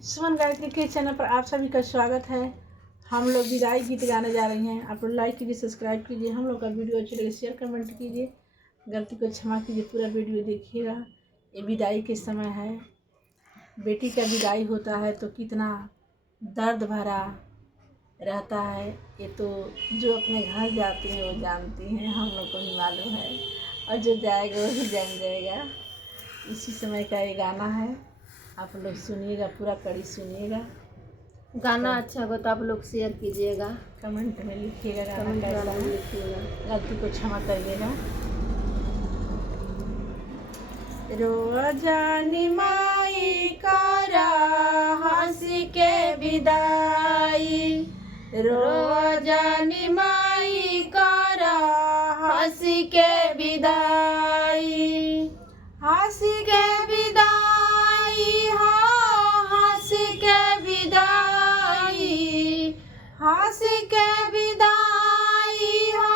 सुमन गायत्री के चैनल पर आप सभी का स्वागत है। हम लोग विदाई गीत गाने जा रही हैं। आप लोग लाइक कीजिए, सब्सक्राइब कीजिए। हम लोग का वीडियो अच्छी लगे शेयर कमेंट कीजिए। गलती को क्षमा कीजिए, पूरा वीडियो देखिएगा। ये विदाई के समय है, बेटी का विदाई होता है तो कितना दर्द भरा रहता है। ये तो जो अपने घर जाती हैं वो जानती हैं, हम लोग को भी मालूम है, और जो जाएगा वो भी जान जाएगा। इसी समय का ये गाना है, आप लोग सुनिएगा, पूरा कड़ी सुनिएगा। गाना अच्छा हो तो आप लोग शेयर कीजिएगा, कमेंट में लिखिएगा, गाना कमेंट कैसा वाला में है, लिखिएगा। गलती को क्षमा करिएगा। रोजानी माई करा हंसी के विदाई, रोजानी माई करा हंसी के विदाई, हंसी के विदाई हो, हंसी के विदाई, हंसी के विदाई हो,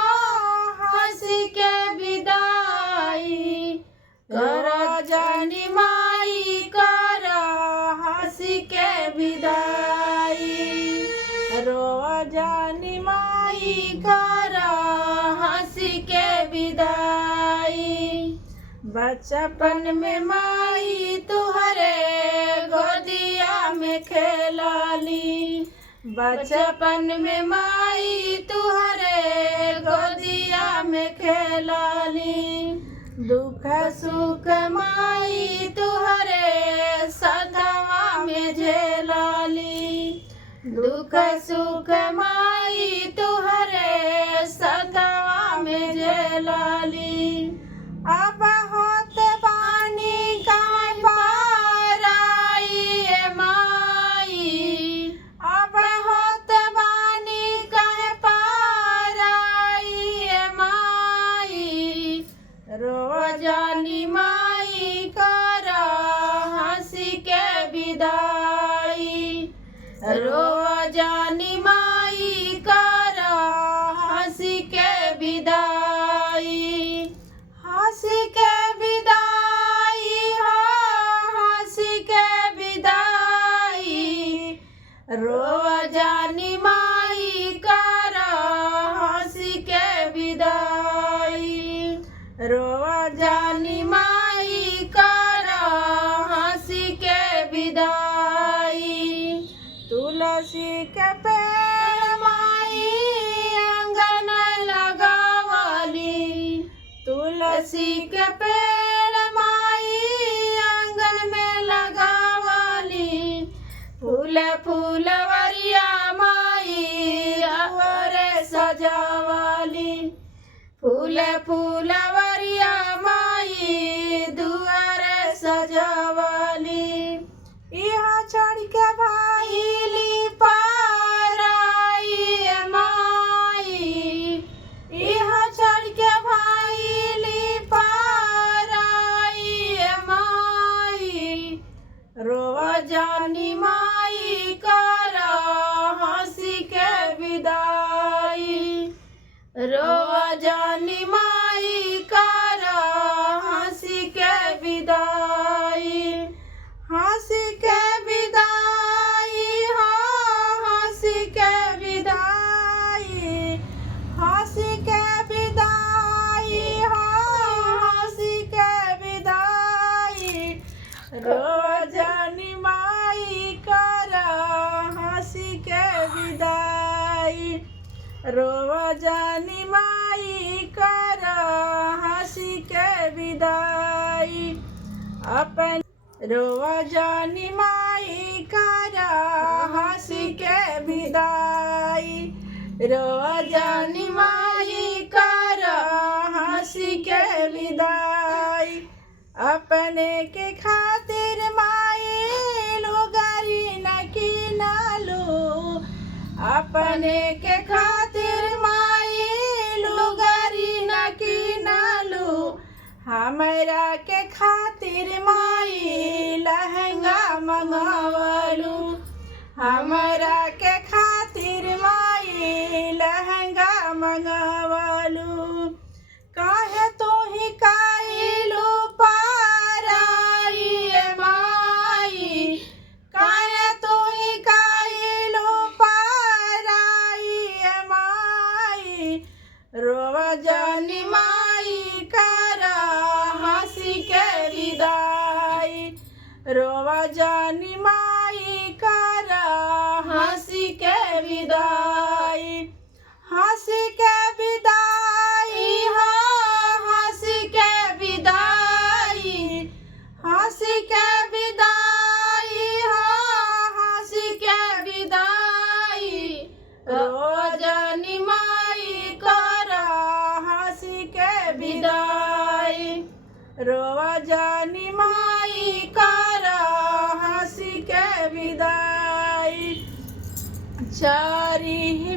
हंसी के विदाई। रोजानी माई करा हंसी के विदाई, रोजानी माई करा हंसी के विदाई। बचपन में माई तुहरे गोदिया में खेलाली, बचपन में माई तुहरे गोदिया में खेलाली। दुख सुख माई तुहरे सदवा में झेलाली, दुख सुख माई तुहरे सदवा में झेलाली। अब होत बानी कहाँ पाराई माई, अब होत बानी कहाँ पाराई माई। रोजानी माई करा हंसी के विदाई, रोजानी माई करा हंसी के विदाई, हंसी के विदाई हो, हंसी के विदाई। रोजानी माई करा हंसी के विदाई, रोजानी माई करा हंसी के विदाई। तुलसी के पेड़ माई आंगन लगावाली, तुलसी के पेड़ माई आंगन में लगावाली। फूल फूलवरिया माई और सजावाली, फूल फूलवरिया माई दुआर सजावाली। यहाँ चढ़ के भाईली पाराई माई, यहाँ चढ़ के भाईली पाराई माई। रोजानी माई करा हंसी के विदाई, रोजानी माई करा हंसी के विदाई, हंसी के विदाई हो, हंसी के विदाई, हंसी के विदाई हो, हंसी के विदाई। रोजानी माई करा हंसी के विदाई, रोजानी माई करा हंसी के विदाई। अपन रोजानी माई करा हंसी के विदाई, रोजानी माई करा हंसी के विदाई। अपने के खातिर माई लुगारी न किनालो, अपने के खातिर माई लुगारी न किनालो। हमरा के खातिर माई लहंगा मंगावलू, हमरा के खातिर माई लहंगा मंगावलू। काहे तो ही काइलू पाराई माई, काहे जानी माई कर हंसी के विदाई, हंसी के विदाई हो, हंसी के विदाई, हंसी के विदाई हो, हंसी के विदाई, रोजनी माई कर हंसी के विदाई, रोजनी माई कर हंसी के विदाई। चारी